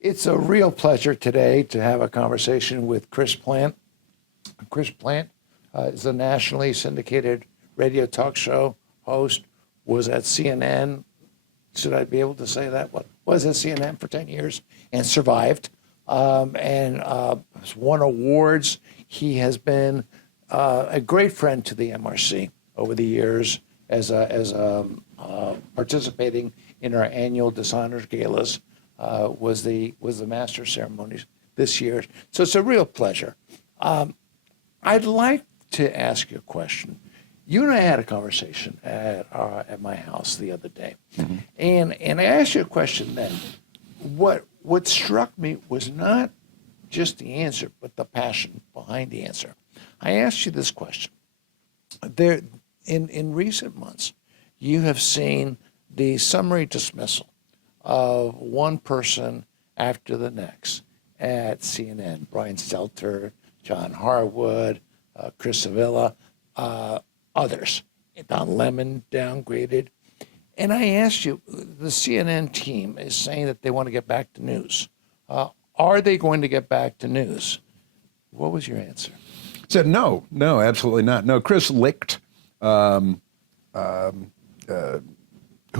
It's a real pleasure today to have a conversation with Chris Plante. Chris Plante is a nationally syndicated radio talk show host, was at CNN. Should I be able to say that? Was at CNN for 10 years and survived and has won awards. He has been a great friend to the MRC over the years as participating in our annual Dishonors Galas. Was the master ceremonies this year. So it's a real pleasure. I'd like to ask you a question. You and I had a conversation at my house the other day, and I asked you a question then. What struck me was not just the answer, but the passion behind the answer. I asked you this question. There, in recent months, you have seen the summary dismissal of one person after the next at CNN. Brian Stelter, John Harwood, Chris Avila, others. Don Lemon downgraded. And I asked you, the CNN team is saying that they want to get back to news. Are they going to get back to news? What was your answer? I said, no, absolutely not. No, Chris Licht. Who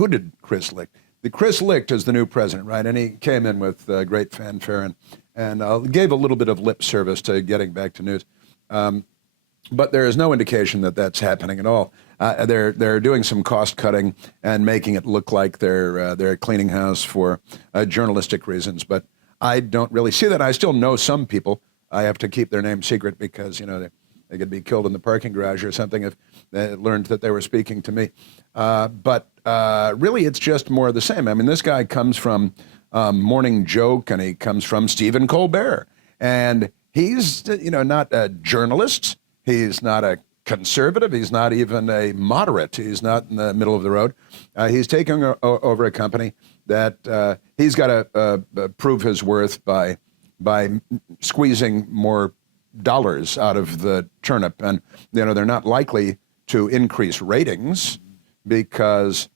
did Chris Licht? The Chris Licht is the new president, right? And he came in with great fanfare and gave a little bit of lip service to getting back to news. But there is no indication that that's happening at all. They're doing some cost cutting and making it look like they're cleaning house for journalistic reasons. But I don't really see that. I still know some people. I have to keep their name secret because, they could be killed in the parking garage or something if they learned that they were speaking to me. But really, it's just more of the same. I mean, this guy comes from Morning Joke, and he comes from Stephen Colbert. And he's, not a journalist. He's not a conservative. He's not even a moderate. He's not in the middle of the road. He's taking over a company that he's got to prove his worth by squeezing more dollars out of the turnip. And, they're not likely to increase ratings because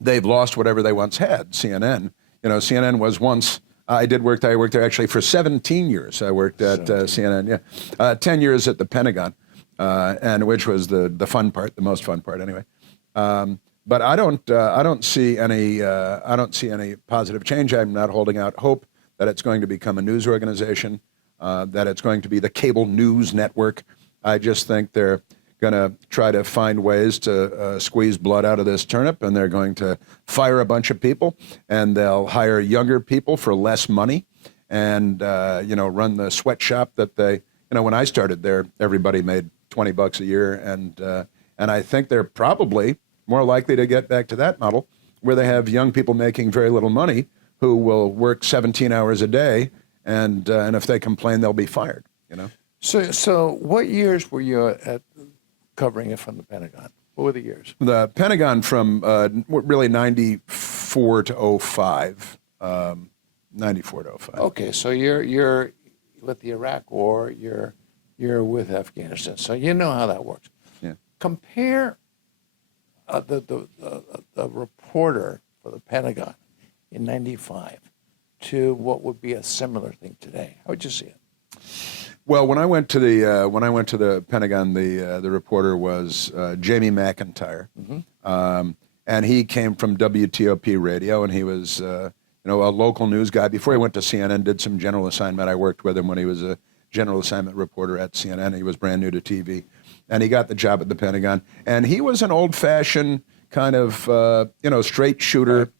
they've lost whatever they once had. CNN, CNN was once, I worked there actually for 17 years. I worked at CNN, 10 years at the Pentagon, and which was the fun part, the most fun part anyway. But I don't see any positive change. I'm not holding out hope that it's going to become a news organization, that it's going to be the cable news network. I just think they're going to try to find ways to squeeze blood out of this turnip, and they're going to fire a bunch of people, and they'll hire younger people for less money, and run the sweatshop that they. When I started there, everybody made $20 a year, and I think they're probably more likely to get back to that model, where they have young people making very little money who will work 17 hours a day, and if they complain, they'll be fired. So what years were you at covering it from the Pentagon? What were the years? The Pentagon from really 94 to 05. 94 to 05. Okay, so you're with the Iraq War. You're with Afghanistan, so you know how that works. Yeah. Compare the reporter for the Pentagon in '95 to what would be a similar thing today. How would you see it? Well, when I went to the Pentagon, the reporter was Jamie McIntyre, and he came from WTOP radio, and he was a local news guy. Before he went to CNN, did some general assignment. I worked with him when he was a general assignment reporter at CNN. He was brand new to TV, and he got the job at the Pentagon. And he was an old-fashioned kind of straight shooter,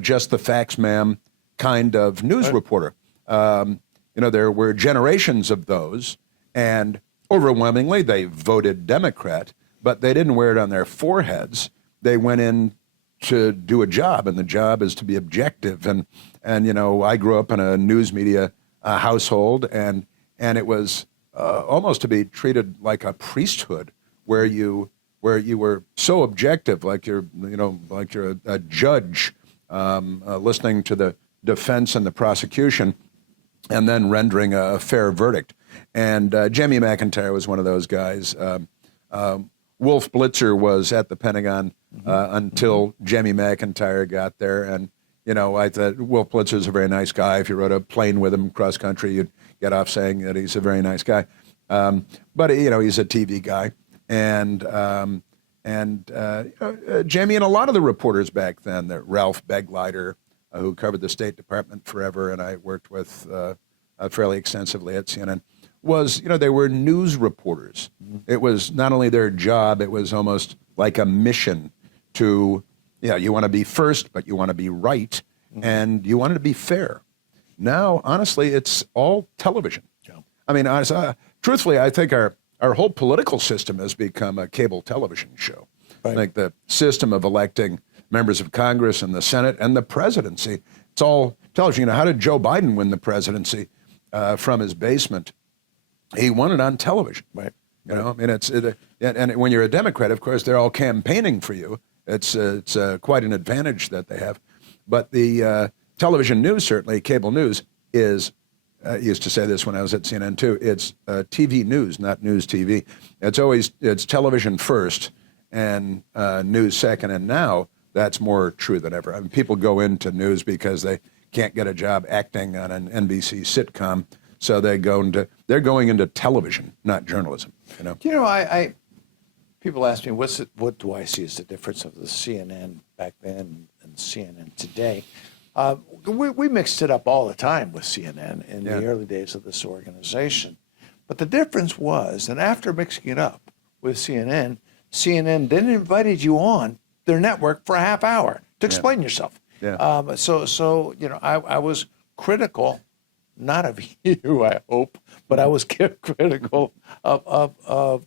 just the facts, ma'am, kind of news reporter. There were generations of those, and overwhelmingly they voted Democrat, but they didn't wear it on their foreheads. They went in to do a job, and the job is to be objective. And I grew up in a news media household, and it was almost to be treated like a priesthood, where you were so objective, like you're a judge, listening to the defense and the prosecution, and then rendering a fair verdict. And Jamie McIntyre was one of those guys. Wolf Blitzer was at the Pentagon until Jamie McIntyre got there, and I thought Wolf Blitzer's a very nice guy. If you rode a plane with him cross country, you'd get off saying that he's a very nice guy. But he's a TV guy, and Jamie and a lot of the reporters back then, that Ralph Begleiter, who covered the State Department forever, and I worked with fairly extensively at CNN, they were news reporters. It was not only their job, it was almost like a mission to, you want to be first, but you want to be right, and you want to be fair. Now, honestly, it's all television. Yeah. I mean, truthfully, I think our whole political system has become a cable television show. Right. Like the system of electing members of Congress and the Senate and the presidency, it's all television. How did Joe Biden win the presidency from his basement? He won it on television. Right. I mean, and when you're a Democrat, of course, they're all campaigning for you. It's quite an advantage that they have. But the television news, certainly cable news, is, I used to say this when I was at CNN too, it's TV news, not news TV. It's television first and news second. And now that's more true than ever. I mean, people go into news because they can't get a job acting on an NBC sitcom. So they're going into television, not journalism. People ask me, what do I see as the difference of the CNN back then and CNN today? We mixed it up all the time with CNN in the early days of this organization. But the difference was, and after mixing it up with CNN then invited you on their network for a half hour to explain yourself. Yeah. I was critical, not of you, I hope, but I was critical of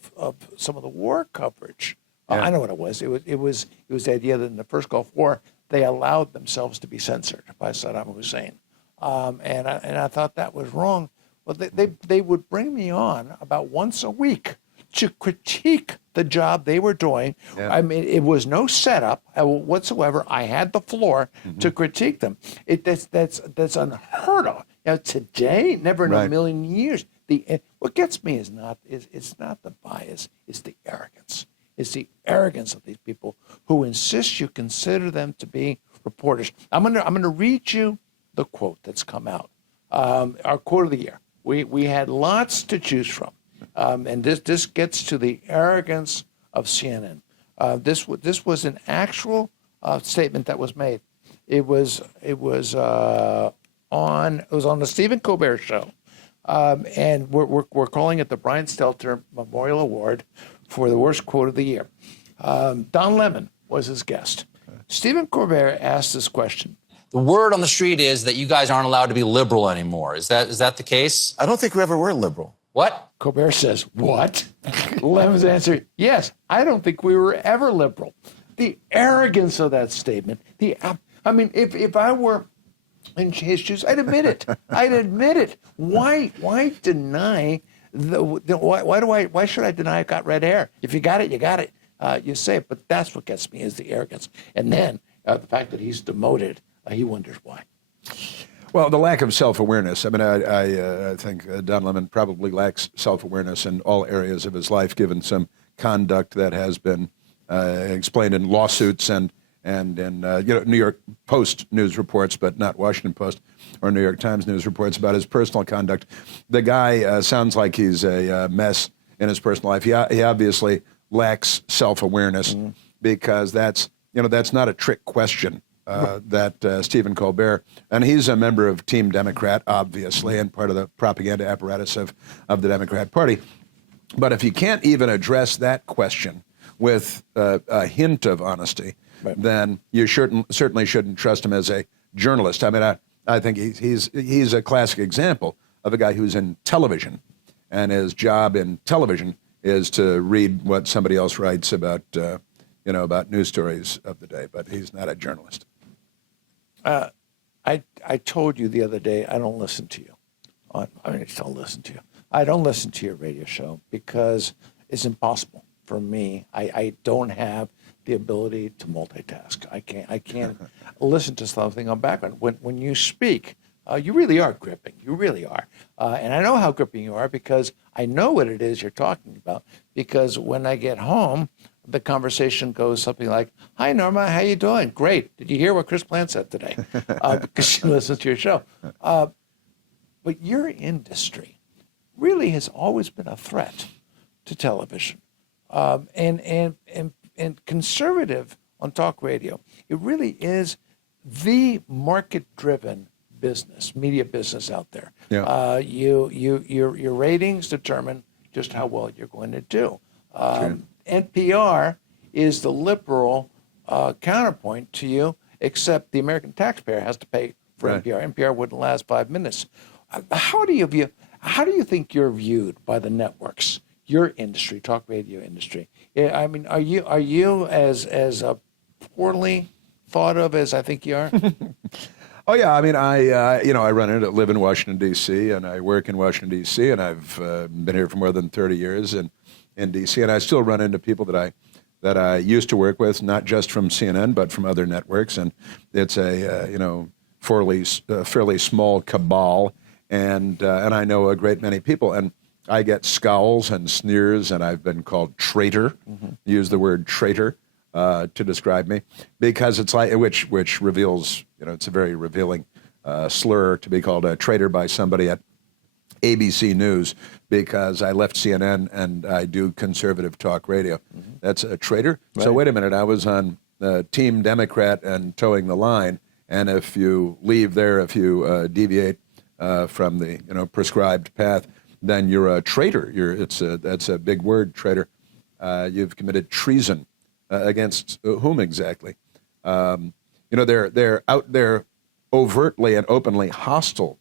some of the war coverage. I know what it was. It was the idea that in the first Gulf War they allowed themselves to be censored by Saddam Hussein, and I thought that was wrong. Well, they would bring me on about once a week to critique the job they were doing. Yeah. I mean, it was no setup whatsoever. I had the floor to critique them. That's unheard of. Today, never in a million years. What gets me is it's not the bias, it's the arrogance. It's the arrogance of these people who insist you consider them to be reporters. I'm gonna read you the quote that's come out. Our quote of the year. We had lots to choose from, and this gets to the arrogance of CNN. This was an actual statement that was made. It was on the Stephen Colbert Show, and we're calling it the Brian Stelter Memorial Award for the worst quote of the year. Don Lemon was his guest. Stephen Colbert asked this question. The word on the street is that you guys aren't allowed to be liberal anymore. Is that the case? I don't think we ever were liberal. What? Colbert says, what? Lemon's answer, yes, I don't think we were ever liberal. The arrogance of that statement. If I were in his shoes, I'd admit it. Why deny why should I deny I've got red hair? If you got it, you got it. You say it, but that's what gets me is the arrogance. And then the fact that he's demoted, he wonders why. Well, the lack of self-awareness. I mean, I think Don Lemon probably lacks self-awareness in all areas of his life, given some conduct that has been explained in lawsuits and in New York Post news reports, but not Washington Post or New York Times news reports about his personal conduct. The guy sounds like he's a mess in his personal life. He obviously lacks self-awareness because that's not a trick question that Stephen Colbert, and he's a member of Team Democrat, obviously, and part of the propaganda apparatus of the Democrat Party. But if you can't even address that question with a hint of honesty, then you certainly shouldn't trust him as a journalist. I mean, I think he's a classic example of a guy who's in television, and his job in television is to read what somebody else writes about news stories of the day. But he's not a journalist. I told you the other day I don't listen to you. I don't listen to you. I don't listen to your radio show because it's impossible for me. I don't have the ability to multitask. I can't listen to something on background. When you speak, you really are gripping. You really are. And I know how gripping you are because I know what it is you're talking about. Because when I get home, the conversation goes something like, "Hi, Norma, how you doing? Great. Did you hear what Chris Plante said today?" Because she listens to your show. But your industry really has always been a threat to television, and conservative on talk radio. It really is the market-driven business, media business out there. Yeah. Your ratings determine just how well you're going to do. NPR is the liberal counterpoint to you, except the American taxpayer has to pay for Right. NPR. NPR wouldn't last 5 minutes. How do you think you're viewed by the networks? Your industry, talk radio industry. I mean, are you as poorly thought of as I think you are? Oh yeah, I mean, I live in Washington D.C. and I work in Washington D.C. and I've been here for more than 30 years in D.C. and I still run into people that I used to work with, not just from CNN but from other networks, and it's a fairly small cabal, and I know a great many people, and I get scowls and sneers, and I've been called traitor. Use the word traitor to describe me, because it's like which reveals, it's a very revealing slur to be called a traitor by somebody at ABC News because I left CNN and I do conservative talk radio. That's a traitor. Right. So wait a minute, I was on Team Democrat and towing the line, and if you leave there, if you deviate from the prescribed path, then you're a traitor. That's a big word, traitor. You've committed treason against whom exactly? They're out there overtly and openly hostile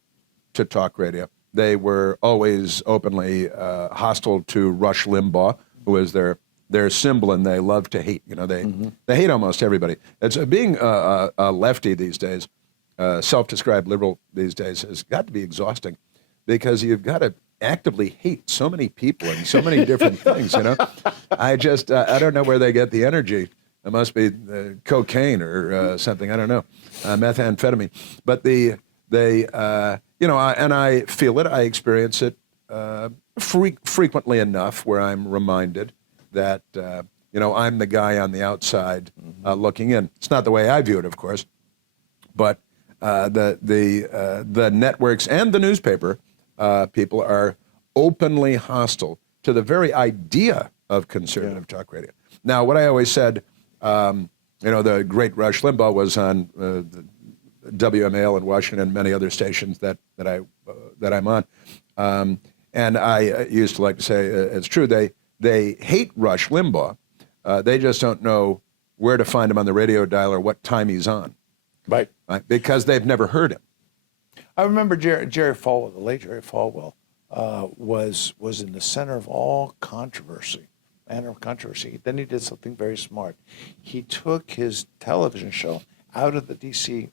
to talk radio. They were always openly hostile to Rush Limbaugh, who is their symbol, and they love to hate. They hate almost everybody. It's being a lefty these days, self-described liberal these days, has got to be exhausting, because you've got to actively hate so many people and so many different things. I don't know where they get the energy. It must be cocaine or something. I don't know, methamphetamine. But and I feel it. I experience it frequently enough where I'm reminded that I'm the guy on the outside looking in. It's not the way I view it, of course, but the networks and the newspaper people are openly hostile to the very idea of conservative talk radio. Now, what I always said, the great Rush Limbaugh was on the WMAL in Washington and many other stations that I'm on, and I used to like to say it's true. They hate Rush Limbaugh. They just don't know where to find him on the radio dial or what time he's on. Right. Because they've never heard him. I remember Jerry Falwell, the late Jerry Falwell, was in the center of all controversy. Then he did something very smart. He took his television show out of the D.C.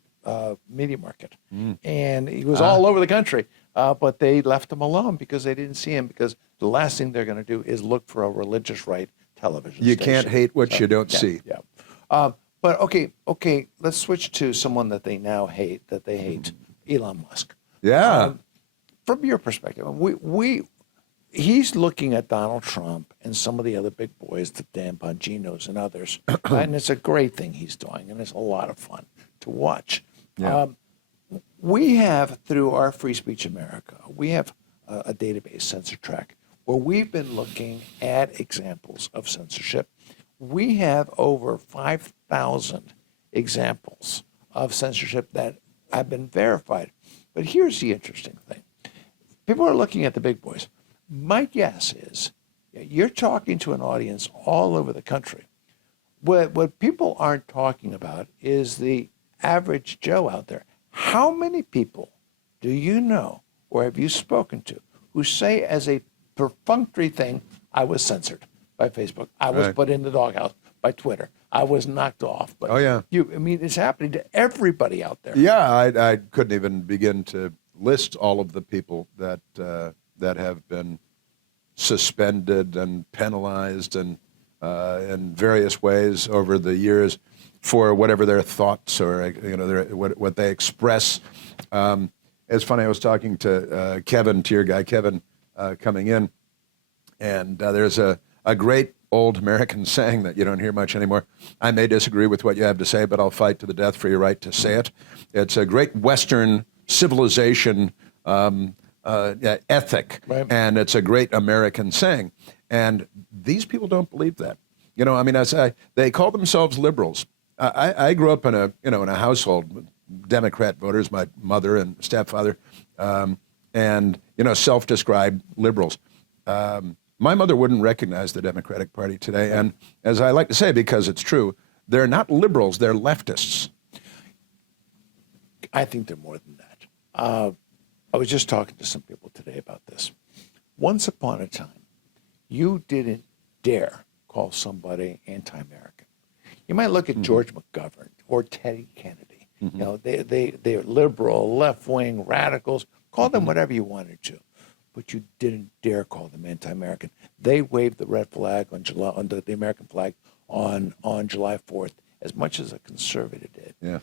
Media market, and he was all over the country. But they left him alone because they didn't see him, because the last thing they're going to do is look for a religious right television You station. can't hate what you don't see. Yeah. But okay, let's switch to someone that they now hate, Elon Musk. Yeah. From your perspective, he's looking at Donald Trump and some of the other big boys, the Dan Bonginos and others, and it's a great thing he's doing, and it's a lot of fun to watch. Yeah. We have, through our Free Speech America, we have a database, CensorTrack, where we've been looking at examples of censorship. We have over 5,000 examples of censorship that have been verified. But here's the interesting thing. People are looking at the big boys. My guess is you're talking to an audience all over the country. What people aren't talking about is the average Joe out there. How many people do you know or have you spoken to who say as a perfunctory thing, I was censored by Facebook, I was put in the doghouse by Twitter, I was knocked off? But it's happening to everybody out there. Yeah, I couldn't even begin to list all of the people that have been suspended and penalized and in various ways over the years for whatever their thoughts or what they express. It's funny. I was talking to Kevin, to your guy Kevin, coming in, and there's a great old American saying that you don't hear much anymore. I may disagree with what you have to say, but I'll fight to the death for your right to say it. It's a great Western civilization ethic, Right. and it's a great American saying. And these people don't believe that. You know, I mean, they call themselves liberals. I grew up in a household with Democrat voters, my mother and stepfather, and self-described liberals. My mother wouldn't recognize the Democratic Party today, and as I like to say, because it's true, they're not liberals; they're leftists. I think they're more than that. I was just talking to some people today about this. Once upon a time, you didn't dare call somebody anti-American. You might look at George McGovern or Teddy Kennedy. You know, they're liberal, left-wing, radicals. Call them whatever you wanted to, but you didn't dare call them anti-American. They waved the red flag on the American flag on July 4th as much as a conservative did. Yeah.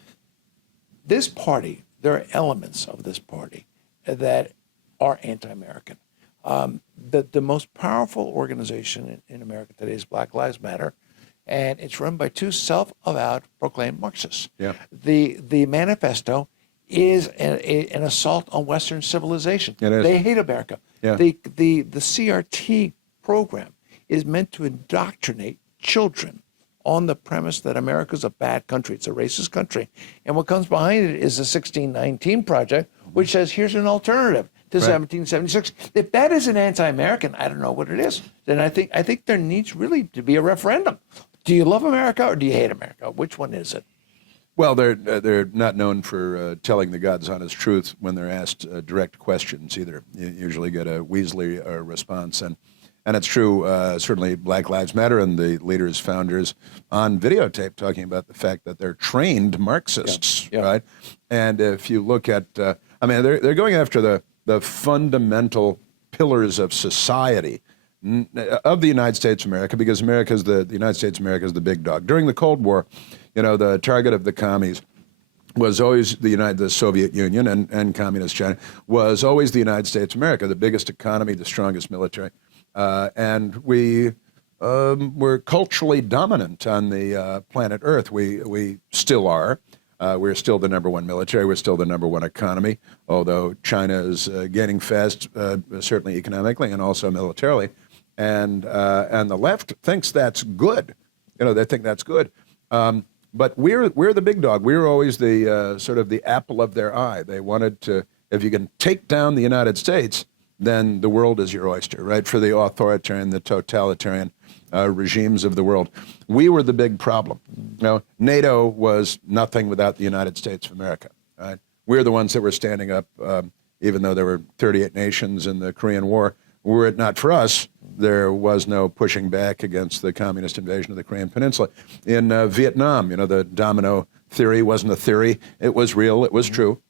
This party, there are elements of this party that are anti-American. The most powerful organization in America today is Black Lives Matter, and it's run by two self-avowed proclaimed Marxists. Yeah. The manifesto is an assault on Western civilization. It is. They hate America. Yeah. The CRT program is meant to indoctrinate children on the premise that America's a bad country. It's a racist country. And what comes behind it is the 1619 Project, which says here's an alternative to 1776. If that isn't anti-American, I don't know what it is. Then I think there needs really to be a referendum. Do you love America or do you hate America? Which one is it? Well, they're not known for telling the God's honest truth when they're asked direct questions either. You usually get a Weasley response, and it's true. Certainly, Black Lives Matter and the leaders, founders, on videotape talking about the fact that they're trained Marxists, right? And if you look at, they're going after the fundamental pillars of society of the United States of America, because the United States of America is the big dog. During the Cold War, the target of the commies was always the Soviet Union, and communist China was always the United States of America, the biggest economy, the strongest military. And we were culturally dominant on the planet Earth. We still are. We're still the number one military. We're still the number one economy, although China is gaining fast, certainly economically and also militarily. And the left thinks that's good. They think that's good. But we're the big dog. We're always the sort of the apple of their eye. They wanted to, if you can take down the United States, then the world is your oyster, right? For the authoritarian, the totalitarian regimes of the world. We were the big problem. NATO was nothing without the United States of America, right? We're the ones that were standing up, even though there were 38 nations in the Korean War. Were it not for us, there was no pushing back against the communist invasion of the Korean Peninsula. In Vietnam, the domino theory wasn't a theory. It was real. It was true.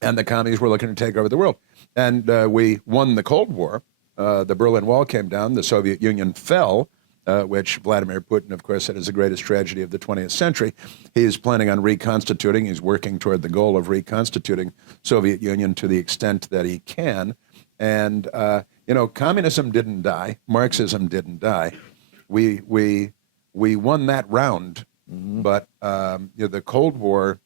And the commies were looking to take over the world. And we won the Cold War. The Berlin Wall came down. The Soviet Union fell, which Vladimir Putin, of course, said is the greatest tragedy of the 20th century. He's planning on reconstituting. He's working toward the goal of reconstituting Soviet Union to the extent that he can. And, communism didn't die. Marxism didn't die. We won that round, but the Cold War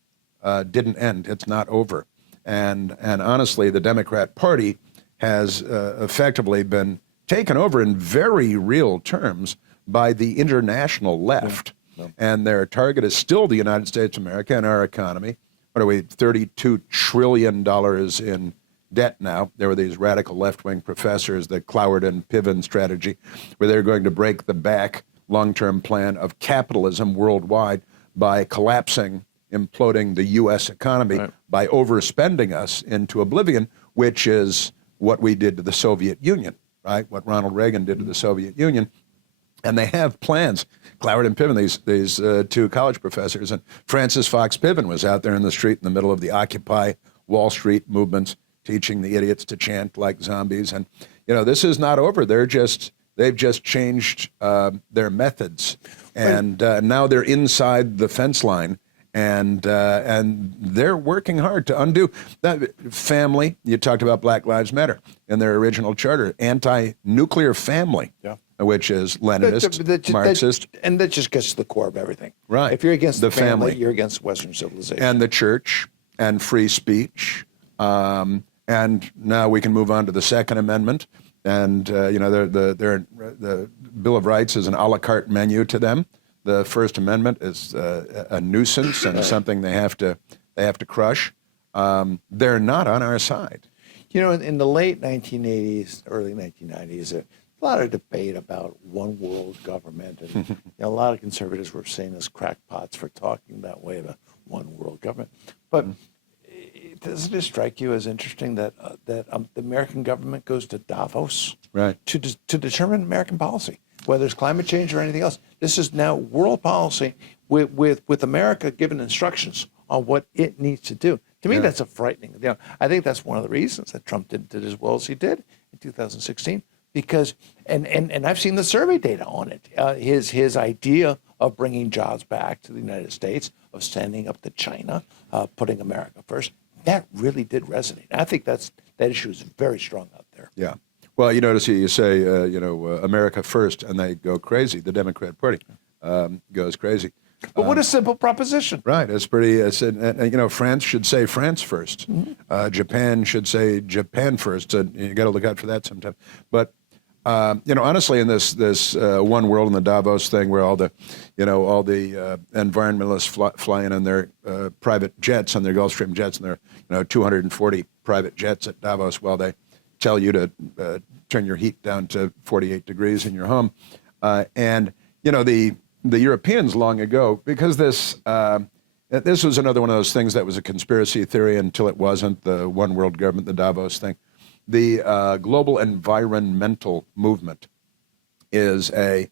didn't end. It's not over. And honestly, the Democrat Party has effectively been taken over in very real terms by the international left. And their target is still the United States of America and our economy. What are we, $32 trillion in debt now? There were these radical left-wing professors, the Cloward and Piven strategy, where they're going to break the back long-term plan of capitalism worldwide by collapsing, imploding the U.S. economy by overspending us into oblivion, which is what we did to the Soviet Union, right? What Ronald Reagan did to the Soviet Union. And they have plans. Cloward and Piven, these two college professors, and Francis Fox Piven was out there in the street in the middle of the Occupy Wall Street movements, teaching the idiots to chant like zombies. And, this is not over. They've just changed their methods. And now they're inside the fence line. And they're working hard to undo that. Family, you talked about Black Lives Matter in their original charter, anti-nuclear family. which is Leninist, Marxist. And that just gets to the core of everything. Right. If you're against the family, family. you're against Western civilization. And the church and free speech. And now we can move on to the Second Amendment. And, the Bill of Rights is an a la carte menu to them. The First Amendment is a nuisance and something they have to crush. They're not on our side. In the late 1980s, early 1990s, a lot of debate about one world government. And a lot of conservatives were seen as crackpots for talking that way about one world government. But doesn't it strike you as interesting that the American government goes to Davos to determine American policy, whether it's climate change or anything else? This is now world policy with America given instructions on what it needs to do. To me, that's a frightening. I think that's one of the reasons that Trump did as well as he did in 2016, because and I've seen the survey data on it. His idea of bringing jobs back to the United States, of standing up to China, putting America first, that really did resonate. I think that issue is very strong out there. Yeah. Well, you notice you say, America first, and they go crazy. The Democrat Party goes crazy. But what a simple proposition. Right. It's pretty, France should say France first. Japan should say Japan first. You got to look out for that sometime. But, honestly, in this one world in the Davos thing where all the environmentalists fly in on their private jets, on their Gulfstream jets, and their 240 private jets at Davos while they tell you to turn your heat down to 48 degrees in your home. The Europeans long ago, because this was another one of those things that was a conspiracy theory until it wasn't, the one world government, the Davos thing. The global environmental movement is I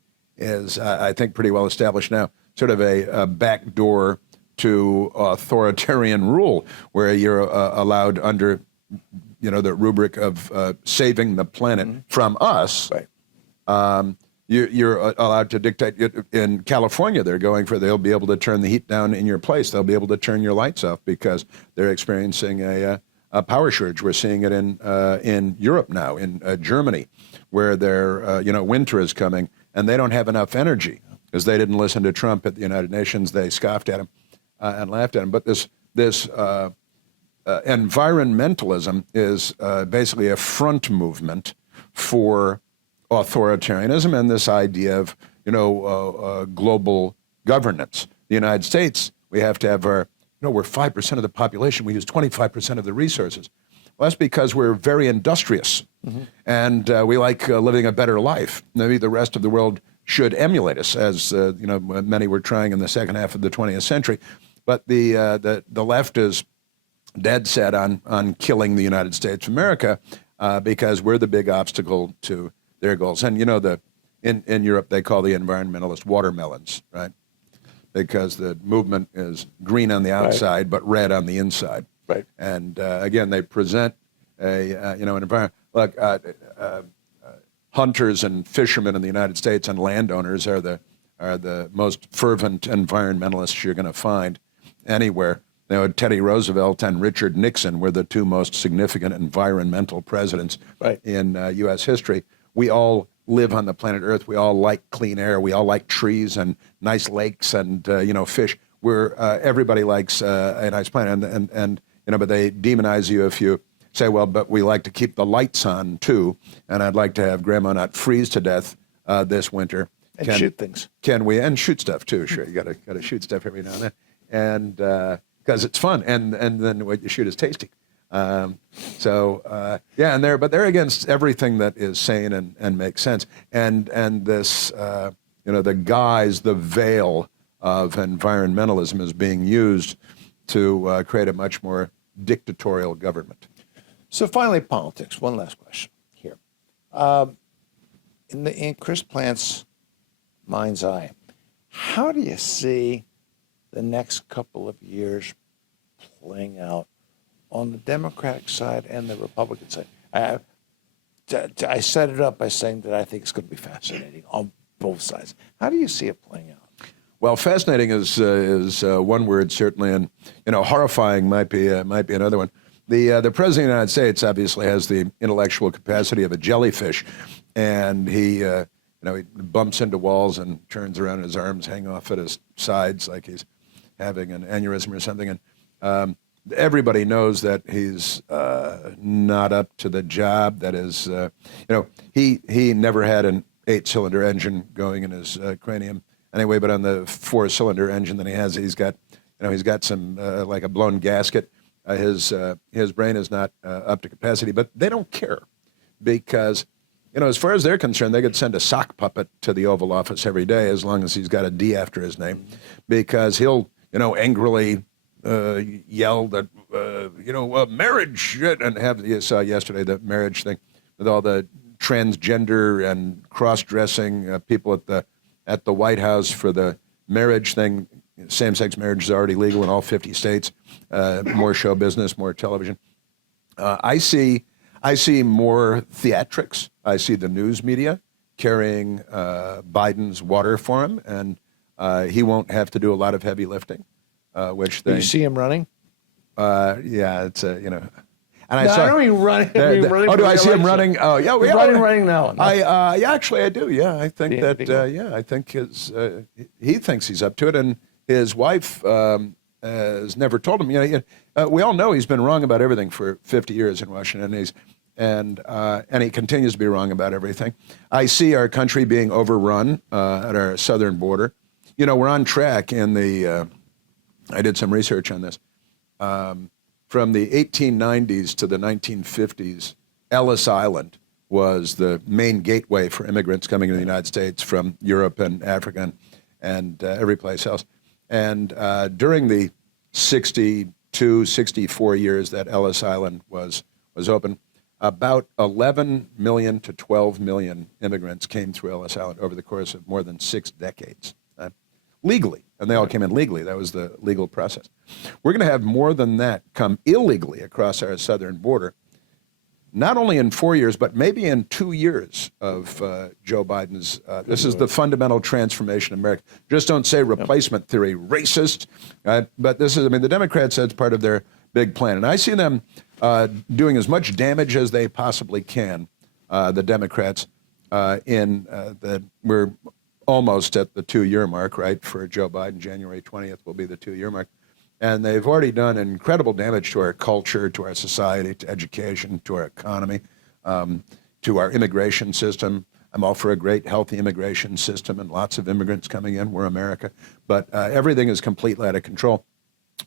think pretty well established now, sort of a backdoor to authoritarian rule where you're allowed under the rubric of saving the planet from us. Right. You're allowed to dictate. In California, they'll be able to turn the heat down in your place. They'll be able to turn your lights off because they're experiencing a power shortage. We're seeing it in Europe now, in Germany, where their winter is coming, and they don't have enough energy because they didn't listen to Trump at the United Nations. They scoffed at him and laughed at him. But this environmentalism is basically a front movement for authoritarianism and this idea of global governance. The United States, we have to have we're 5% of the population. We use 25% of the resources. Well, that's because we're very industrious, and we like living a better life. Maybe the rest of the world should emulate us, as many were trying in the second half of the 20th century. But the left is dead set on killing the United States of America because we're the big obstacle to their goals. And in Europe they call the environmentalists watermelons, right? Because the movement is green on the outside but red on the inside. Right. And again, they present an environment. Look, hunters and fishermen in the United States and landowners are the most fervent environmentalists you're going to find anywhere. Teddy Roosevelt and Richard Nixon were the two most significant environmental presidents in U.S. history. We all live on the planet Earth. We all like clean air. We all like trees and nice lakes and fish. Everybody likes a nice planet, and but they demonize you if you say, well, but we like to keep the lights on too, and I'd like to have Grandma not freeze to death this winter. And shoot things. Can we? And shoot stuff too. Sure, you got to shoot stuff every now and then, and because it's fun, and then what you shoot is tasty. But they're against everything that is sane and makes sense. And this, the guise, the veil of environmentalism is being used to create a much more dictatorial government. So finally, politics. One last question here. In Chris Plante's mind's eye, how do you see the next couple of years playing out on the Democratic side and the Republican side? I set it up by saying that I think it's going to be fascinating on both sides. How do you see it playing out? Well, fascinating is one word certainly, and horrifying might be another one. The president of the United States obviously has the intellectual capacity of a jellyfish, and he he bumps into walls and turns around and his arms hang off at his sides like he's having an aneurysm or something. And everybody knows that he's not up to the job. That is, he never had an 8-cylinder engine going in his cranium anyway, but on the 4-cylinder engine that he has, he's got some like a blown gasket. His brain is not up to capacity, but they don't care because, as far as they're concerned, they could send a sock puppet to the Oval Office every day as long as he's got a D after his name, because he'll, angrily yell that, marriage, and you saw yesterday the marriage thing with all the transgender and cross-dressing people at the White House for the marriage thing. Same-sex marriage is already legal in all 50 states. More show business, more television. I see more theatrics. I see the news media carrying Biden's water for him, and he won't have to do a lot of heavy lifting. Which Do you see him running? Yeah, it's And I don't mean running. Oh, do I see him running? Oh, yeah, He's running now. Actually, I do. Yeah, I think I think he thinks he's up to it, and his wife has never told him. We all know he's been wrong about everything for 50 years in Washington, and he continues to be wrong about everything. I see our country being overrun at our southern border. We're on track in the. I did some research on this. From the 1890s to the 1950s, Ellis Island was the main gateway for immigrants coming to the United States from Europe and Africa and every place else. And during the 62, 64 years that Ellis Island was open, about 11 million to 12 million immigrants came through Ellis Island over the course of more than 6 decades, legally. And they all came in legally. That was the legal process. We're going to have more than that come illegally across our southern border, not only in 4 years, but maybe in 2 years of Joe Biden's. This is the fundamental transformation of America. Just don't say replacement theory, racist. But this is, the Democrats said it's part of their big plan. And I see them doing as much damage as they possibly can, the Democrats, we're almost at the 2-year mark, right, for Joe Biden. January 20th will be the 2-year mark. And they've already done incredible damage to our culture, to our society, to education, to our economy, to our immigration system. I'm all for a great, healthy immigration system and lots of immigrants coming in. We're America. But everything is completely out of control.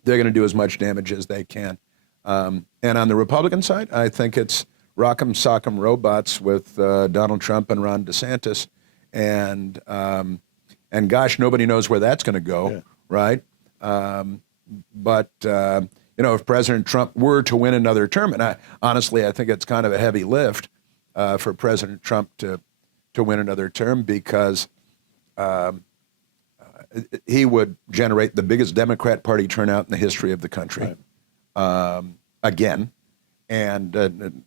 They're going to do as much damage as they can. And on the Republican side, I think it's rock'em sock'em robots with Donald Trump and Ron DeSantis. And gosh, nobody knows where that's going to go, right? But if President Trump were to win another term, and honestly, I think it's kind of a heavy lift for President Trump to win another term, because he would generate the biggest Democrat Party turnout in the history of the country, again. And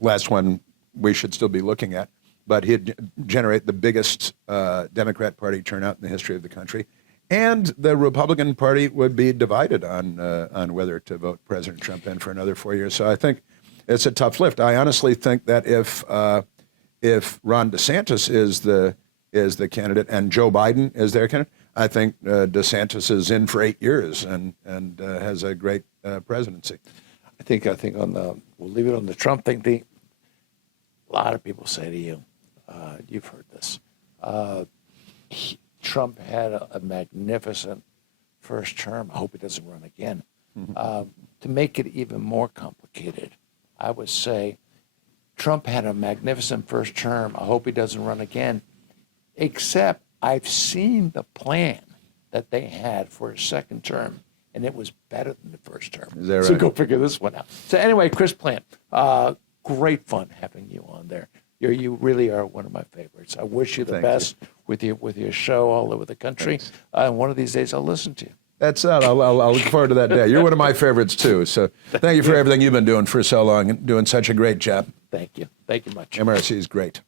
last one we should still be looking at. But he'd generate the biggest Democrat Party turnout in the history of the country. And the Republican Party would be divided on whether to vote President Trump in for another 4 years. So I think it's a tough lift. I honestly think that if Ron DeSantis is the candidate and Joe Biden is their candidate, I think DeSantis is in for 8 years and has a great presidency. I think we'll leave it on the Trump thing. A lot of people say to you, you've heard this, Trump had a magnificent first term. I hope he doesn't run again. To make it even more complicated, I would say Trump had a magnificent first term. I hope he doesn't run again, except I've seen the plan that they had for his second term, and it was better than the first term. Is that right? So go figure this one out. So anyway, Chris Plante, great fun having you on there. You really are one of my favorites. I wish you the best with your show all over the country. And one of these days I'll listen to you. That's it. I'll look forward to that day. You're one of my favorites too. So thank you for everything you've been doing for so long and doing such a great job. Thank you. Thank you much. MRC is great.